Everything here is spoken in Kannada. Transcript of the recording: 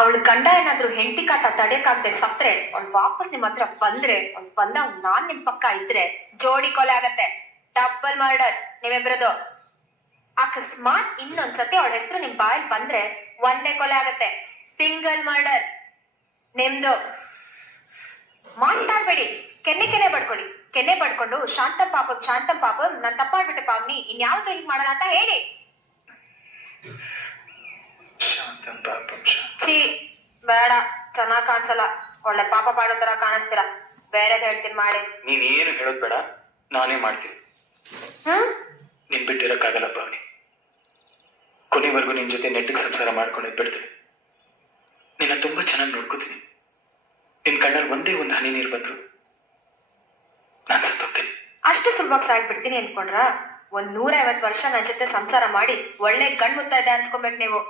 ಅವಳ ಗಂಡ ಏನಾದ್ರು ಹೆಂಡತಿ ಕಾಟ ತಡೆಯಕ್ಕಾಗದೆ ಸತ್ರೆ ಅವ್ಳು ವಾಪಸ್ ನಿಮ್ ಹತ್ರ ಬಂದ್ರೆ ಅವ್ಳು ಬಂದಾಗ ನಾನ್ ನಿಮ್ ಪಕ್ಕ ಇದ್ರೆ ಜೋಡಿ ಕೊಲೆ ಆಗತ್ತೆ. ಡಬಲ್ ಮರ್ಡರ್ ನೀವಿಬ್ರದು. ಅಕಸ್ಮಾತ್ ಇನ್ನೊಂದ್ಸತಿ ಅವಳ ಹೆಸರು ನಿಮ್ ಬಾಯಲ್ಲಿ ಬಂದ್ರೆ ಒಂದೇ ಕೊಲೆ ಆಗತ್ತೆ. ಸಿಂಗಲ್ ಮರ್ಡರ್ ನಿಮ್ದು. ಮಾತಾಡ್ಬೇಡಿ, ಕೆನ್ನೆ ಬಡ್ಕೊಳ್ಳಿ. ಕೆನ್ನೆ ಬಡ್ಕೊಂಡು ಶಾಂತಂ ಪಾಪಂ ನಾನ್ ತಪ್ಪಾಡ್ಬಿಟ್ಟೆ ಪಾವ್ನಿ, ಇನ್ಯಾವತ್ತೂ ಹೀಗ್ ಮಾಡಲ್ಲ ಅಂತ ಹೇಳಿ. ಛೀ ಬೇಡ, ಚೆನ್ನಾಗ್ ಕಾಣಿಸಲ್ಲ. ಒಳ್ಳೆ ಪಾಪ ಪಾಡೋ ತರ ಕಾಣಿಸ್ತೀರಾ. ಬೇರೆದ್ ಹೇಳ್ತೀನಿ ಮಾಡಿ. ನೀನ್ ಏನು ಹೇಳೋದ್ ಬೇಡ, ನಾನೇ ಮಾಡ್ತೀನಿ. ನಿನ್ ಬಿಟ್ಟಿರಕ್ಕಾಗಲ್ಲ ಪಾವನಿ. ಕೊನೆವರೆಗೂ ನಿನ್ ಜೊತೆ ನೆಟ್ಟಿಗೆ ಸಂಸಾರ ಮಾಡ್ಕೊಂಡೇ ಬಿಡ್ತೀನಿ. ನಿನ್ನ ತುಂಬಾ ಚೆನ್ನಾಗಿ ನೋಡ್ಕೋತೀನಿ. ನಿನ್ ಕಣ್ಣಲ್ಲಿ ಒಂದೇ ಒಂದು ಹನಿ ನೀರು ಬಂದ್ರು ನಾನ್ ಸತ್ತೋಗ್ತೀನಿ. ಅಷ್ಟು ಸುಲಭವಾಗಿ ಸಾಯ್ಬಿಡ್ತೀನಿ ಅನ್ಕೊಂಡ್ರ? 150 ವರ್ಷ ನನ್ನ ಜೊತೆ ಸಂಸಾರ ಮಾಡಿ ಒಳ್ಳೆ ಗಂಡ್ ಮುತ್ತ ಇದೆ ಅನ್ಸ್ಕೊಬೇಕು ನೀವು.